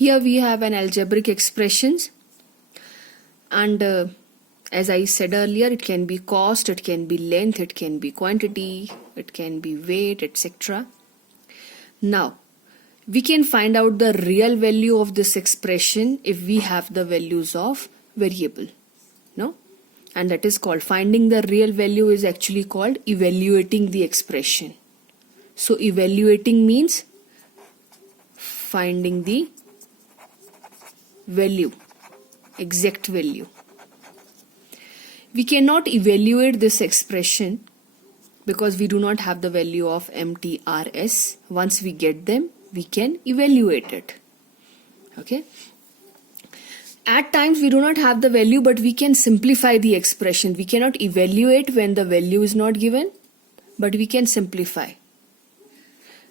Here we have an algebraic expressions, and as I said earlier, it can be cost, it can be length, it can be quantity, it can be weight, etc. Now we can find out the real value of this expression if we have the values of variable, no? And that is called, finding the real value is actually called evaluating the expression. So evaluating means finding the value, exact value. We cannot evaluate this expression because we do not have the value of MTRS. Once we get them, we can evaluate it. Okay. At times we do not have the value, but we can simplify the expression. We cannot evaluate when the value is not given, but we can simplify.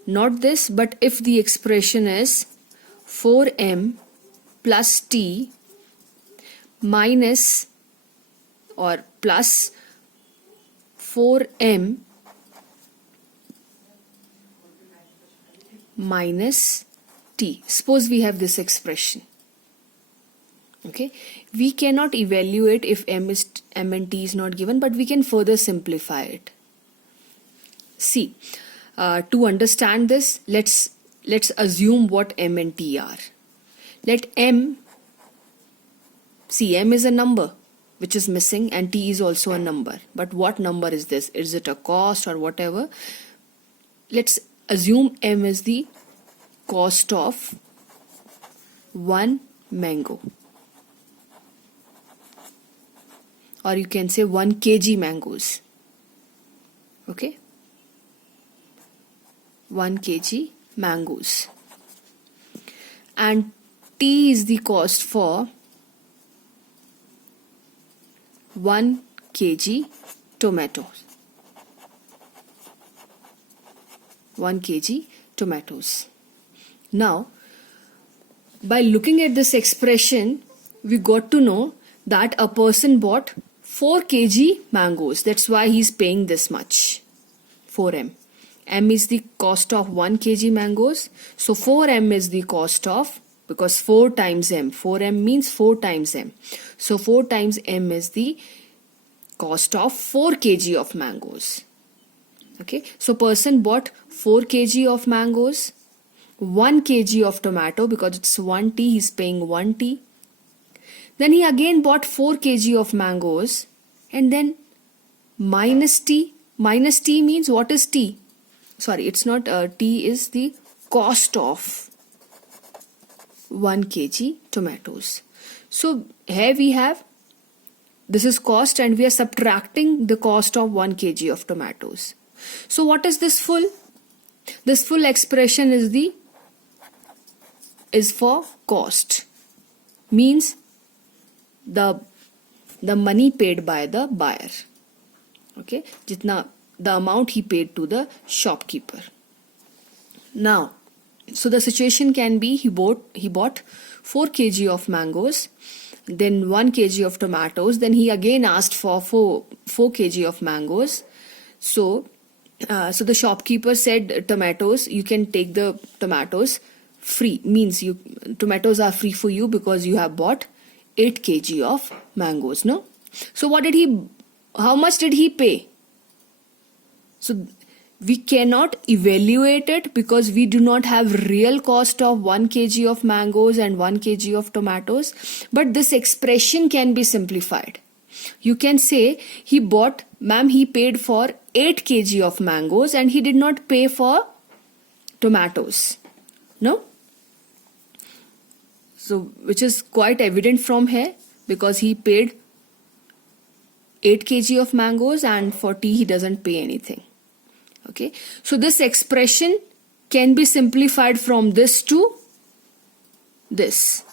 Not this, but if the expression is 4m plus t minus or plus 4m minus t. Suppose we have this expression. Okay, we cannot evaluate if m and t is not given, but we can further simplify it. See, to understand this, let's assume what m and t are. Let m, see, m is a number which is missing and t is also a number. But what number is this? Is it a cost or whatever? Let's assume m is the cost of one mango. Or you can say 1 kg mangoes. Okay? 1 kg mangoes. And T is the cost for 1 kg tomatoes. 1 kg tomatoes. Now, by looking at this expression, we got to know that a person bought 4 kg mangoes. That's why he's paying this much. 4m. M is the cost of 1 kg mangoes. So 4m is the cost of, because 4 times m. 4m means 4 times m. So 4 times m is the cost of 4 kg of mangoes. Okay. So person bought 4 kg of mangoes, 1 kg of tomato, because it's 1 t, he's paying 1 t. Then he again bought 4 kg of mangoes and then minus t. Minus t means what is t? Sorry, it's not t is the cost of 1 kg tomatoes. So here we have, this is cost and we are subtracting the cost of 1 kg of tomatoes. So what is this full? This full expression is for cost. Means the money paid by the buyer. Okay, the amount he paid to the shopkeeper. Now, so the situation can be he bought 4 kg of mangoes, then 1 kg of tomatoes, then he again asked for 4 kg of mangoes. So the shopkeeper said, tomatoes, you can take the tomatoes free. Means tomatoes are free for you because you have bought 8 kg of mangoes, no? So how much did he pay? So we cannot evaluate it because we do not have real cost of 1 kg of mangoes and 1 kg of tomatoes. But this expression can be simplified. You can say he paid for 8 kg of mangoes and he did not pay for tomatoes. No? So, which is quite evident from here, because he paid 8 kg of mangoes and for tea he doesn't pay anything. Okay. So this expression can be simplified from this to this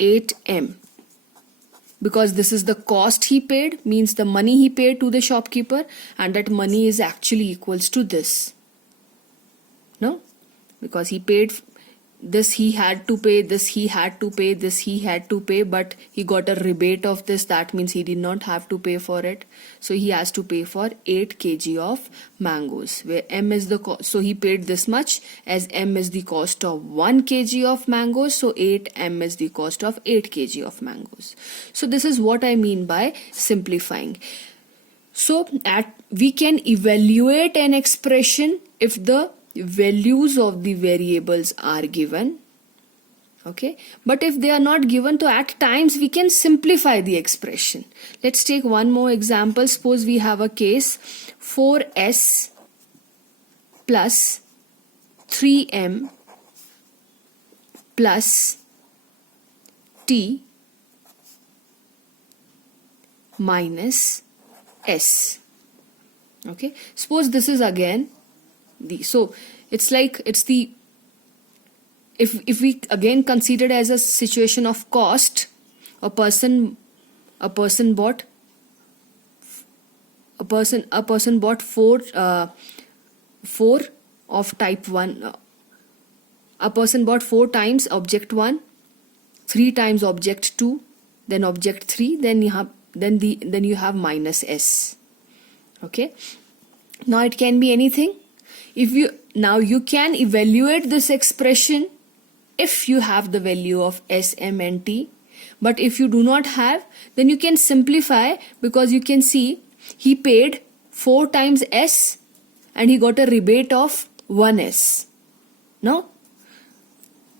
8m, because this is the cost he paid, means the money he paid to the shopkeeper, and that money is actually equals to this. No? Because he paid this he had to pay, this he had to pay, this he had to pay, but he got a rebate of this. That means he did not have to pay for it. So he has to pay for 8 kg of mangoes, where m is the cost. So he paid this much, as m is the cost of 1 kg of mangoes. So 8m is the cost of 8 kg of mangoes. So this is what I mean by simplifying. So we can evaluate an expression if the values of the variables are given, okay, but if they are not given, so at times we can simplify the expression. Let's take one more example. Suppose we have a case 4s plus 3m plus t minus s. Okay, suppose this is again so it's like it's the if we again consider as a situation of cost, a person bought four of type 1. A person bought 4 times object 1, 3 times object 2, then object 3, then you have minus s. Okay, now it can be anything. Now you can evaluate this expression if you have the value of s, m and t, but if you do not have, then you can simplify, because you can see he paid 4 times s and he got a rebate of 1s. No,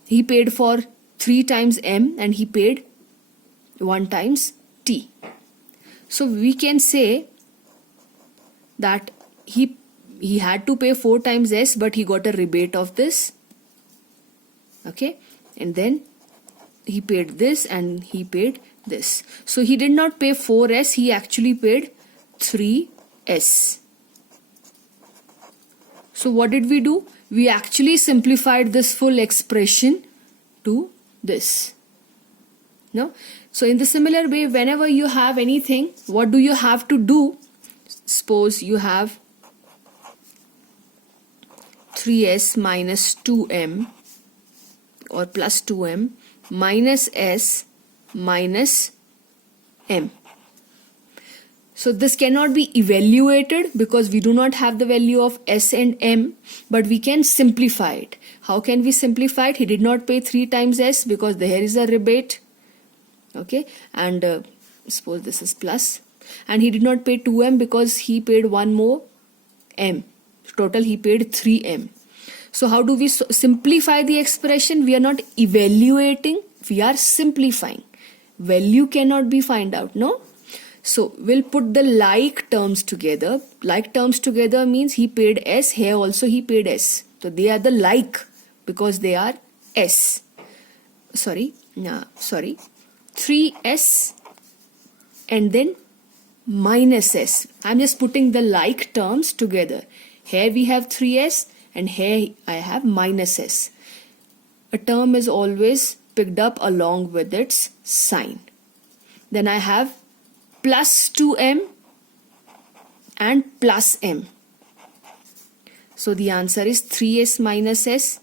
he paid for 3 times m and he paid 1 times t. So we can say that he had to pay 4 times s, but he got a rebate of this. Okay, and then he paid this and he paid this. So he did not pay 4s, he actually paid 3s. So what did we do? We actually simplified this full expression to this. No? So in the similar way, whenever you have anything, what do you have to do? Suppose you have 3s minus 2m or plus 2m minus s minus m. So this cannot be evaluated because we do not have the value of s and m, but we can simplify it. How can we simplify it? He did not pay 3 times s because there is a rebate. Okay, and suppose this is plus, and he did not pay 2m because he paid 1 more m. Total he paid 3m. So how do we simplify the expression? We are not evaluating, we are simplifying. Value cannot be found out, no? So we'll put the like terms together. Like terms together means he paid s, here also he paid s. So they are the like because they are s. 3s and then minus s. I'm just putting the like terms together. Here we have 3s and here I have minus s. A term is always picked up along with its sign. Then I have plus 2m and plus m. So the answer is 3s minus s.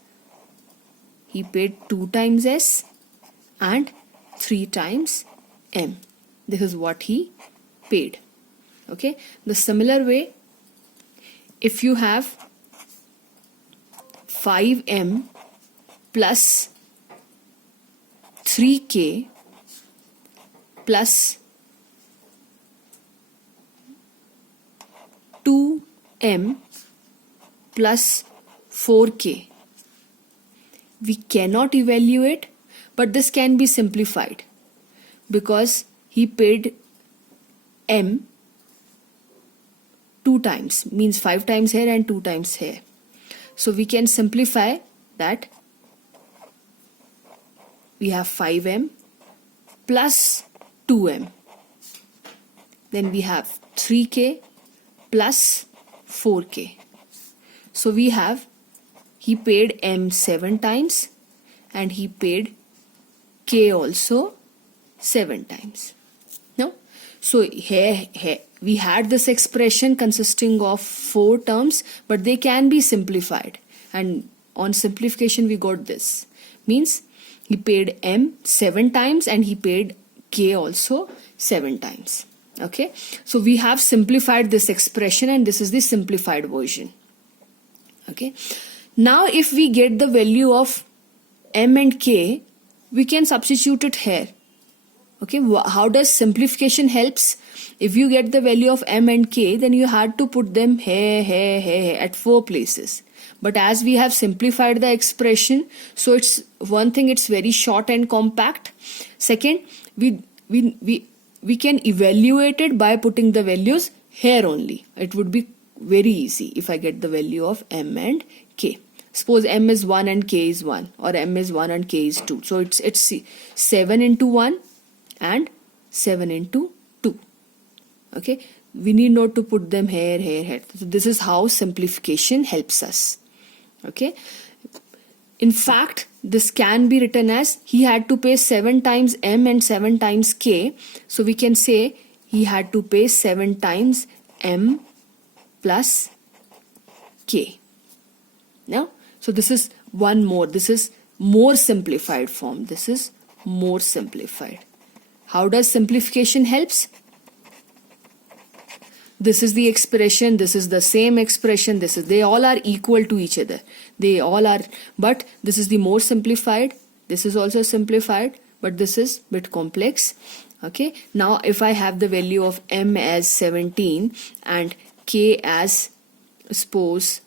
He paid 2 times s and 3 times m. This is what he paid. Okay. The similar way, if you have 5m plus 3k plus 2m plus 4k. We cannot evaluate, but this can be simplified because he paid m 2 times, means 5 times here and 2 times here. So we can simplify that. We have 5m plus 2m. Then we have 3k plus 4k. So we have, he paid m 7 times and he paid k also 7 times. No? So here we had this expression consisting of 4 terms, but they can be simplified, and on simplification we got this. means he paid M 7 times and he paid K also 7 times. Okay, so we have simplified this expression and this is the simplified version. Okay, now if we get the value of M and K, we can substitute it here. Okay, how does simplification helps? If you get the value of M and K, then you had to put them here at 4 places. But as we have simplified the expression, so it's one thing, it's very short and compact. Second, we can evaluate it by putting the values here only. It would be very easy if I get the value of M and K. Suppose M is 1 and K is 1, or M is 1 and K is 2. So it's 7 into 1 and 7 into 2. Okay, we need not to put them here. So this is how simplification helps us. Okay, in fact, this can be written as he had to pay 7 times M and 7 times K. So we can say he had to pay 7 times M plus K. Now, so this is one more. This is more simplified form. This is more simplified. How does simplification helps? This is the expression, this is the same expression, they all are equal to each other. They all are, but this is the more simplified, this is also simplified, but this is bit complex. Okay, now if I have the value of M as 17 and K as suppose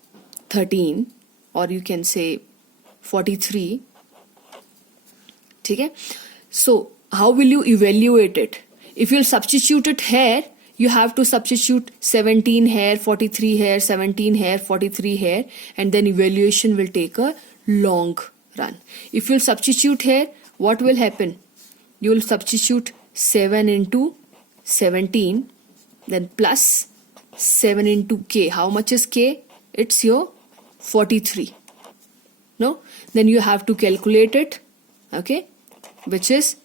13, or you can say 43. Okay, so how will you evaluate it? If you'll substitute it here, you have to substitute 17 here, 43 here, 17 here, 43 here, and then evaluation will take a long run. If you'll substitute here, what will happen? You will substitute 7 into 17, then plus 7 into K. How much is K? It's your 43. No? Then you have to calculate it, okay, which is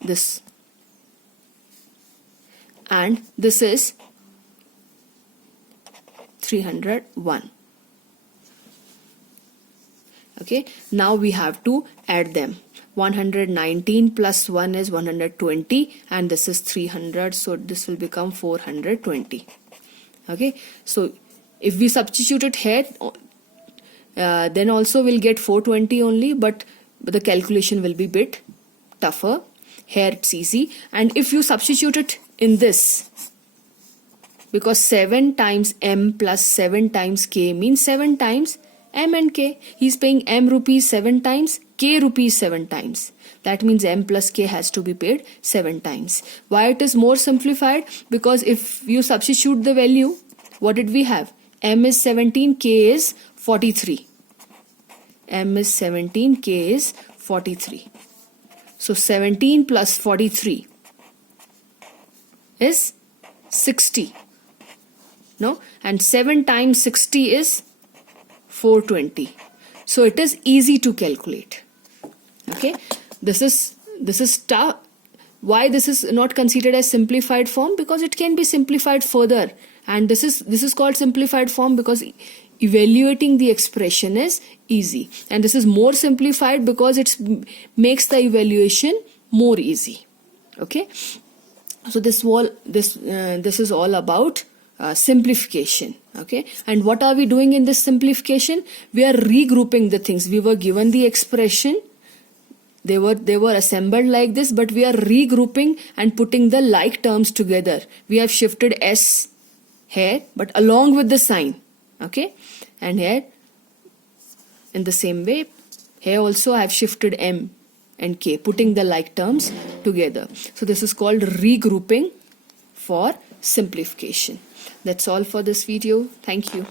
this. And this is 301. Okay, now we have to add them. 119 plus 1 is 120 and this is 300, so this will become 420. Okay, so if we substitute it here, then also we'll get 420 only, but the calculation will be bit tougher. Here it's easy. And if you substitute it in this, because 7 times M plus 7 times K means 7 times M and K. He's paying M rupees 7 times, K rupees 7 times. That means M plus K has to be paid 7 times. Why it is more simplified? Because if you substitute the value, what did we have? M is 17, K is 43. M is 17, K is 43. So 17 plus 43 is 60. No? And 7 times 60 is 420. So it is easy to calculate. Okay? This is tough. Why this is not considered as simplified form? Because it can be simplified further. And this is called simplified form because evaluating the expression is easy. And this is more simplified because it makes the evaluation more easy. Okay? So this is all about simplification. Okay, and what are we doing in this simplification? We are regrouping the things. We were given the expression, they were assembled like this, but we are regrouping and putting the like terms together. We have shifted S here, but along with the sign. Okay, and here in the same way, here also I have shifted M and K, putting the like terms together. So this is called regrouping for simplification. That's all for this video. Thank you.